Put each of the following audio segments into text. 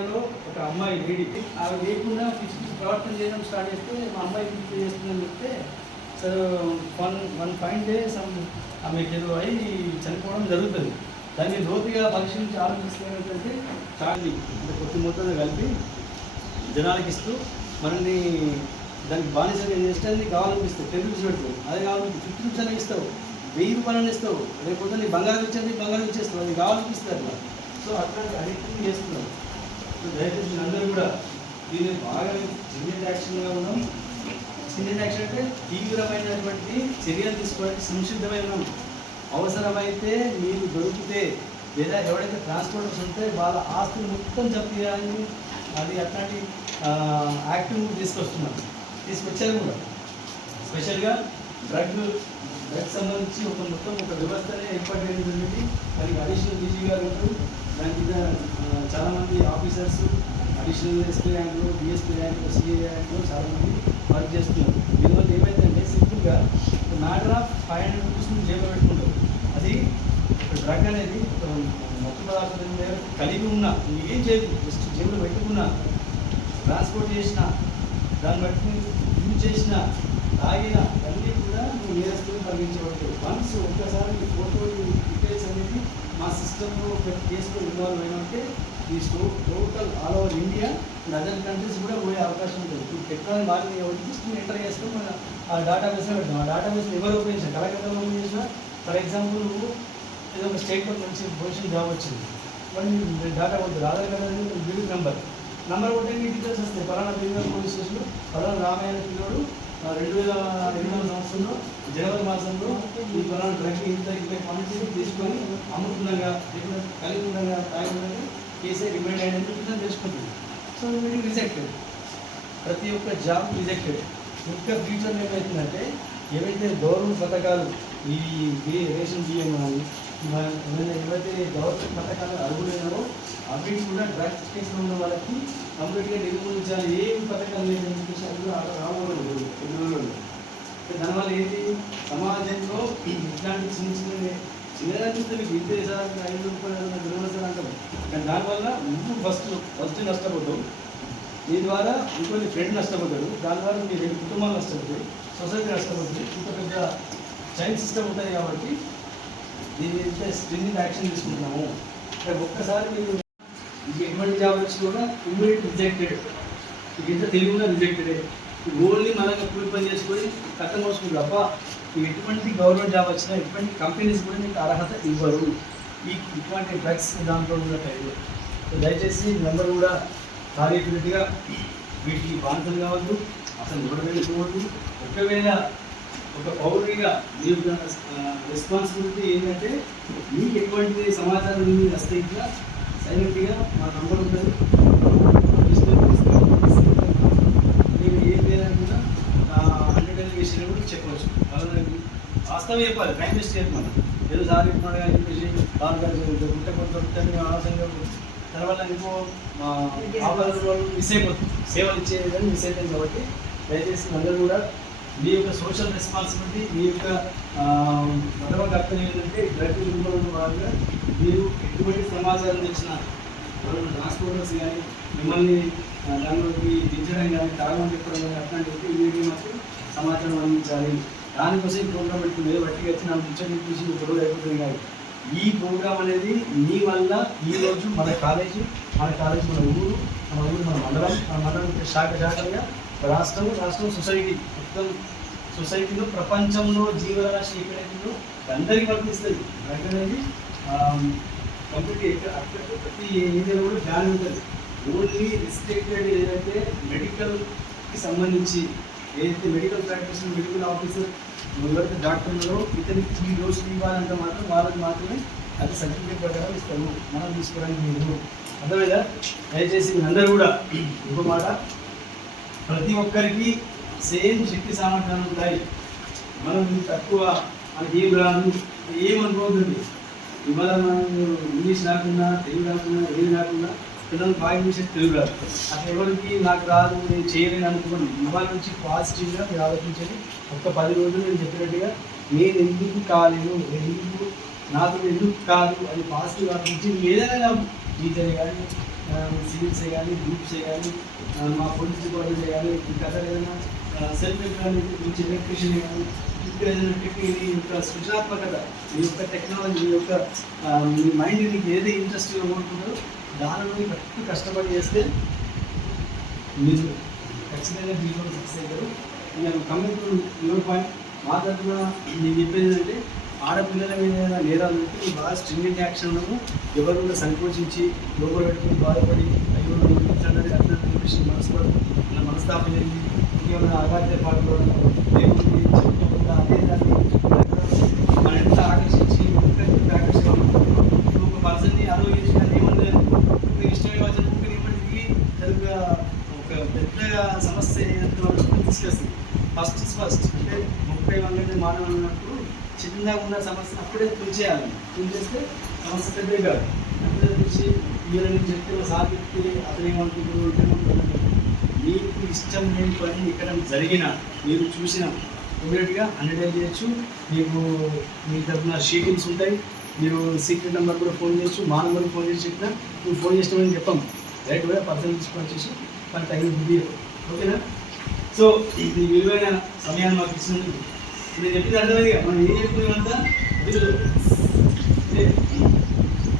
ఏమైందండి ఒక అమ్మాయి లేడీ ఆమె లేకుండా ప్రవర్తన చేయడం స్టార్ట్ చేస్తే మా అమ్మాయి పిచ్చి చేస్తుందని చెప్తే సో వన్ వన్ పాయింట్ డే సమ్ ఆమెకి ఏదో అయి చనిపోవడం జరుగుతుంది. దాన్ని లోతుగా పరిశీలించి ఆలోచిస్తే ఏంటంటే చాలి. అంటే కొద్ది మొత్తంలో కలిపి జనాలకి ఇస్తూ మనల్ని దానికి బానిసగా చేస్తే అది కావాలనిపిస్తావు టెన్ రూపీస్ పెడతావు అది కావాలని ఫిఫ్టీ రూపీస్ అని ఇస్తావు వెయ్యి రూపాయలు ఇస్తావు రేపు నీ బంగారం ఇచ్చేది బంగారం ఇచ్చేస్తావు అది కావాలనిపిస్తుంది అట్లా. సో అట్లాంటి అడిక్టింగ్ చేస్తున్నావు దయచేసి అందరూ కూడా దీన్ని బాగా చిన్న యాక్షన్గా ఉన్నాం. చిన్న యాక్షన్ అంటే తీవ్రమైనటువంటి చర్యలు తీసుకోవడానికి సంసిద్ధమైన అవసరమైతే మీరు దొరికితే లేదా ఎవరైతే ట్రాన్స్పోర్టర్స్ ఉంటే వాళ్ళ ఆస్తులు మొత్తం జప్తు చేయాలని అది అట్లాంటి యాక్టివ్ తీసుకొస్తున్నాం తీసుకొచ్చారు కూడా. స్పెషల్గా డ్రగ్ డ్రగ్ సంబంధించి ఒక మొత్తం ఒక వ్యవస్థనే ఏర్పాటు చేయడం జరిగింది. దానికి అడిషనల్ డీజీ గారు దాని మీద చాలామంది ఆఫీసర్స్ అడిషనల్ ఎస్పీ ర్యాంక్లో డిఎస్పీ ర్యాంక్లో సిఏ ర్యాంక్లో చాలామంది వర్క్ చేస్తున్నారు. దీనివల్ల ఏమైందంటే సింపుల్గా matter of five hundred rupees జేబులో పెట్టుకుంటారు. అది ఒక డ్రగ్ అనేది మొత్తం పదార్థం కలిగి ఉన్నా ఏం చేయదు జస్ట్ జేబులో పెట్టుకున్నా ట్రాన్స్పోర్ట్ చేసిన దాన్ని బట్టి యూజ్ చేసిన తాగిన అన్నీ కూడా నువ్వు నేరస్తులు వన్స్ ఒక్కసారి మీ ఫోటో డీటెయిల్స్ అనేది మా సిస్టంలో కేసులో ఇన్వాల్వ్ అయినంటే ఈ స్టో total all over India and other countries కూడా పోయే అవకాశం ఉంటుంది. ఇప్పుడు టెక్నాలజీ బాగా కాబట్టి జస్ట్ ఎంటర్ చేస్తే మన ఆ డేటాబేస్లో పెడతాం. ఆ డేటాబేస్లో ఎవరు ఉపయోగించారు చేసినా ఓపెన్ చేసినా ఫర్ ఎగ్జాంపుల్ నువ్వు ఏదో ఒక స్టేట్లో నుంచి పొజిషన్ జాబ్ వచ్చింది. మరి డేటా ఉంటుంది ఆధార్ కార్డు అనేది బిల్డింగ్ నెంబర్ నెంబర్ కొట్టే మీ డీటెయిల్స్ వస్తాయి. పలానా బిల్డింగ్ పోలీస్ స్టేషన్లో పలానా రామయ్య పిల్లోడు రెండు వేల ఎనిమిదవ సంవత్సరంలో జనవరి మాసంలో ఈ పలానా డ్రగ్ ఇంత ఇంత క్వాంటిటీ తీసుకొని అమ్ముతుండగా లేకపోతే కలిగి ఉండగా తాగి ఉండగా రిమైండ్ అయినందుకు ఇట్లా తెలుసుకుంటుంది సో వీటికి రిజెక్టెడ్ ప్రతి ఒక్క జాబ్ రిజెక్టెడ్ ఇంకా ఫ్యూచర్లో ఏమవుతుందంటే ఏవైతే గవర్నమెంట్ పథకాలు ఈ రేషన్ బియ్యం కానీ ఏవైతే గవర్నమెంట్ పథకాలు అర్హులైనారో అవి కూడా డ్రగ్స్ కేసులో ఉన్న వాళ్ళకి కంప్లీట్గా నిర్మూలించాలి ఏం పథకాలు లేదని చెప్పేసి అది కూడా దానివల్ల ఏంటి? సమాజంలో ఇట్లాంటి చిన్న చిన్న చిన్నగా చూస్తే మీకు ఇంత వేసారంటే ఐదు రూపాయలు విలువసారు అంటాం. కానీ దానివల్ల నువ్వు ఫస్ట్ ఫస్ట్ నష్టపోతావు. దీని ద్వారా ఇంకొన్ని ఫ్రెండ్ నష్టపోతాడు దాని ద్వారా మీ రెండు కుటుంబాలు నష్టపోతాయి. సొసైటీ నష్టపోతుంది. ఇంత పెద్ద చైన్ సిస్టమ్ ఉంటుంది కాబట్టి దీని మీద స్ట్రింగ్ యాక్షన్ తీసుకుంటున్నాము. అంటే ఒక్కసారి మీరు మీకు ఎటువంటి జాబ్ వచ్చినా కూడా ఇమ్మీడియట్ రిజెక్టెడ్ మీకు ఎంత తెలివిగా రిజెక్టెడ్ ఓన్లీ మనకు కూలి పని చేసుకొని కట్ట మోసుకుంటారు తప్ప ఎటువంటి గవర్నమెంట్ జాబ్ వచ్చినా ఎటువంటి కంపెనీస్ కూడా మీకు అర్హత ఇవ్వరు. ఈ ఇటువంటి డ్రగ్స్ దాంట్లో కూడా సో దయచేసి నెంబర్ కూడా కార్యక్రమగా వీటికి బాధితులు కావద్దు. అసలు నిలబడకపోవద్దు ఒకవేళ ఒక పౌరుడిగా మీరు రెస్పాన్సిబిలిటీ ఏంటంటే మీకు ఎటువంటి సమాచారం మీరు వస్తే ఇట్లా సైలెంట్గా మా నంబర్ ఉంటుంది మీరు ఏం లేదనుకున్నా మినిస్టర్ కూడా చెప్పవచ్చు అలాగే వాస్తవం చెప్పాలి. ప్రైమ్ మినిస్టర్ చేయదు ఏదో సార్ కానీ చెప్పేసి సార్ గారు గుట్ట కొంత ఆలస్యంగా ఆలోచనగా తర్వాత ఇంకో వాళ్ళు మిస్ అయిపోతుంది సేవలు ఇచ్చేదని మిస్ అవుతుంది కాబట్టి దయచేసి అందరూ కూడా మీ యొక్క సోషల్ రెస్పాన్సిబిలిటీ మీ యొక్క మొదటి కర్తవ్యం ఏంటంటే డ్రగ్ రిమూవల్ భాగంగా మీరు ఎటువంటి సమాచారం తెచ్చిన ట్రాన్స్పోర్టర్స్ కానీ మిమ్మల్ని దానిలోకి దించడం కానీ తాగమని చెప్పడం కానీ అట్లాంటి మీరు మాత్రం సమాచారం అందించాలి. దానికోసం ఈ ప్రోగ్రామ్ పెట్టి బట్టి వచ్చి నాకు ముచ్చటి చూసి గొడవ అయిపోతుంది కాదు ఈ ప్రోగ్రామ్ అనేది మీ వల్ల ఈ రోజు మన కాలేజీ మన కాలేజ్ మన ఊరు మన ఊరు మన మండలం మన మండలం శాఖ శాఖలుగా రాష్ట్రం రాష్ట్రం సొసైటీ మొత్తం సొసైటీలో ప్రపంచంలో జీవరాశి ఎక్కడైతుందో అందరికీ వర్తిస్తుంది అనేది కంప్లీట్ ఎక్కడ అక్కడ ప్రతి ఏరియాలో కూడా బ్యాన్ ఉంటుంది. ఓన్లీ రిస్ట్రిక్టెడ్ ఏదైతే మెడికల్కి సంబంధించి ఏదైతే మెడికల్ ప్రాక్టీస్ మెడికల్ ఆఫీసర్ ఎవరైతే డాక్టర్ ఉన్నారో ఇతనికి ఈ డోసులు ఇవ్వాలంటే మాత్రం వాళ్ళకి మాత్రమే అది సర్టిఫికేట్ ప్రకారం ఇస్తాము. మనం తీసుకోవడానికి లేదు. అర్థమైందా దయచేసి అందరూ కూడా ఇంకో మాట. ప్రతి ఒక్కరికి సేమ్ శక్తి సామర్థ్యాలు ఉంటాయి. మనం తక్కువ మనకి ఏం రాదు ఏమనుకోవద్దండి ఇవాళ మనం ఇంగ్లీష్ రాకుండా తెలుగు రాకుండా ఏది రాకుండా పిల్లలు బాగా ఇంగ్లీష్ తెలుగు రాదు. అట్లా ఎవరికి నాకు రాదు నేను చేయలేను అనుకోండి ఇవాళ నుంచి పాజిటివ్గా మీరు ఆలోచించండి. ఒక్క పది రోజులు నేను చెప్పినట్టుగా నేను ఎందుకు కాలేను ఎందుకు నాకు ఎందుకు కాదు అది పాజిటివ్ ఆలోచించి మీరు ఏదైనా టీచర్ కానీ సివిల్సే కానీ గ్రూప్సే కానీ మా పోలీస్ డిపార్ట్మెంట్ కానీ ఇంకా ఏదైనా సెల్ఫ్ ఎంప్లాయ్మెంట్ గురించి ఎలక్ట్రిషియన్ కానీ ఇంకా ఏదైనా టెక్నిక్ యొక్క సృజనాత్మకత మీ యొక్క టెక్నాలజీ మీ యొక్క మీ మైండ్ మీకు ఏది ఇంట్రెస్ట్గా ఉంటుందో దానిలో కరెక్ట్ కష్టపడి చేస్తే మీరు ఖచ్చితంగా జీవితంలో సక్సెస్ అయ్యారు నేను కమింగ్ టు యువర్ పాయింట్ మా తరఫున నేను చెప్పేది ఏంటంటే ఆడపిల్లల మీద నేరాలు ఉంటే బాగా స్ట్రింగెంట్ యాక్షన్లను ఎవరు కూడా సంకోచించి లోపల పెట్టుకుని బాధపడి అయ్యో నన్ను ఇట్లాంటి అట్లా చెప్పేసి ఇలా మనస్తాపం చేసి ఇంకేమైనా అగాధ్య పాల్గొనడం దేవుడిని చెప్పకుండా అదే దాన్ని మన ఎంత ఆకర్షించి ఇంకా ఇంకా ఆకర్షిస్తాం ఇప్పుడు ఒక పర్సన్ని అలో చేసి దాన్ని ఏమన్నా ఒక ఇష్టమైన వచ్చిన బుక్ని ఇప్పటికీ తెలుగుగా ఒక పెద్ద సమస్య తీసుకొస్తుంది ఫస్ట్ ఇస్ ఫస్ట్ అంటే ముప్పై వందల మానవులు ఉన్నప్పుడు చిన్నగా ఉన్న సమస్య అప్పుడే తుంచేయాలి తుంచేస్తే సమస్య పెద్దది కాదు. అప్పుడే తుంచి వీళ్ళని చెప్తే సాధిస్తే అతను ఏమనుకుంటున్నారు మీకు ఇష్టం లేని పని ఇక్కడ జరిగిన మీరు చూసిన ఇమీడియట్గా హండ్రెడ్ చేయొచ్చు. మీకు మీ తరఫున షీటింగ్స్ ఉంటాయి. మీరు సీక్రెట్ నెంబర్ కూడా ఫోన్ చేయొచ్చు. మా నెంబర్ ఫోన్ చేసి చెప్పినా నువ్వు ఫోన్ చేసినామని చెప్పాం రైట్ కూడా పర్సనల్ తీసుకొని వచ్చేసి మన తగిన బుద్ధి ఓకేనా? సో ఇది విలువైన సమయాన్ని మాకు ఇచ్చినందుకు నేను చెప్పింది అర్థమైంది మనం ఏం చెప్పుకునేమంతా విలువ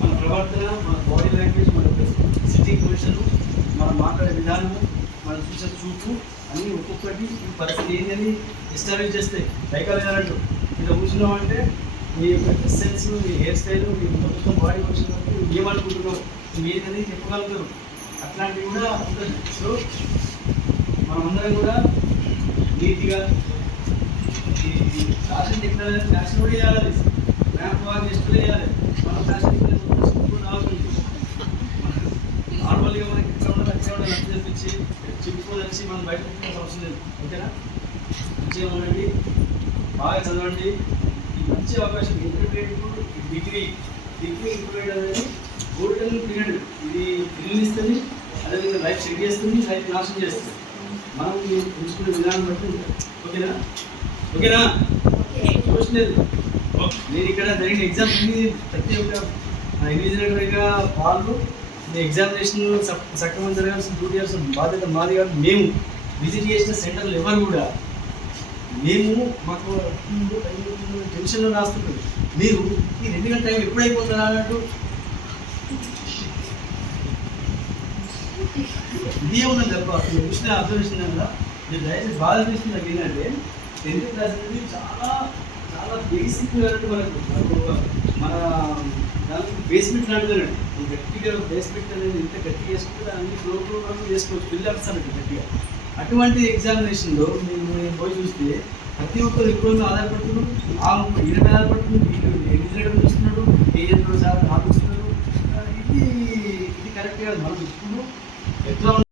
మన ప్రవర్తన మన బాడీ లాంగ్వేజ్ మన సిట్టింగ్ పొజిషన్ మనం మాట్లాడే విధానము మన చూసే చూపు అన్నీ ఒక్కొక్కటి ఈ పరిస్థితి ఏంటని ఎస్టాబ్లిష్ చేస్తాయి సైకాలజీ అన్నట్టు ఇలా కూర్చున్నావు అంటే మీ యొక్క డ్రెస్ సెన్స్ మీ హెయిర్ స్టైల్ మీ మొత్తం బాడీ పొజిషన్ ఏమనుకుంటున్నావు నువ్వు చెప్పగలుగుతారు. అట్లాంటివి కూడా ఉంటుంది సో మనమందరం కూడా నీట్గా ఫ్యాషన్ టెక్నాలజీ ఫ్యాషన్ కూడా చేయాలి మ్యాప్ బాగా చేస్తూ చేయాలి మనం ఫ్యాషన్ టెక్నాలజీ రావాలి నార్మల్గా మనకి ఇక్కడ ఉండాలి అక్కడ ఉండాలి లక్ష తెప్పించి చిప్పుకొని వచ్చి మనం బయట అవసరం లేదు ఓకేనా మంచిగా ఉండండి బాగా చదవండి మంచి అవకాశం ఇంటర్మీడియట్ డిగ్రీ డిగ్రీ ఇంటర్మీడియట్ అనేది గోల్డెన్ పీరియడ్ ఇది పిల్లలు ఇస్తుంది అదేవిధంగా లైఫ్ సెట్ చేస్తుంది లైఫ్ నాశనం చేస్తుంది మనం ఈ ఎంచుకునే విధానం బట్టి ఓకేనా? ఓకేనా? క్వశ్చన్ నేను ఇక్కడ జరిగిన ఎగ్జామ్ ప్రతి ఒక్క ఇన్విజిలేటర్గా వాళ్ళు ఎగ్జామినేషన్ సక్రమంగా జరగాల్సిన డ్యూటీ చేయాల్సిన బాధ్యత మాది కాదు మేము విజిట్ చేసిన సెంటర్లు ఎవరు కూడా మేము మాకు టెన్షన్లో రాస్తుంటారు. మీరు ఈ రెండు గంటల టైం ఎప్పుడు అయిపోతుందా అన్నట్టు? ఇదే ఉన్నది తప్ప మీరు చూసిన అబ్జర్వేషన్ కదా మీరు దయచేసి బాధ అనిపిస్తుంది నాకు ఏంటంటే టెన్త్ క్లాస్ అనేది చాలా చాలా బేసిక్ అన్నట్టు మనకు మనకు మన దానికి బేస్మెంట్ లాంటిది అన్నట్టు గట్టిగా బేస్మెంట్ అనేది ఎంత గట్టిగా చేసుకుంటే దాన్ని ఫ్లో ప్రోగ్రామ్ చేసుకోవచ్చు పిల్లర్స్ అన్నట్టు గట్టిగా. అటువంటి ఎగ్జామినేషన్లో మేము నేను పోయి చూస్తే ప్రతి ఒక్కరు ఎక్కువ ఆధారపడుతున్నాడు ఆ ఇరవై ఆధారపడుతున్నాడు వీళ్ళు ఎగ్జిలేటర్ చూస్తున్నాడు ఏఎన్లో సార్ ఆపిస్తున్నాడు ఇది ఇది కరెక్ట్ కాదు మనం ఇప్పుడు ఎట్లా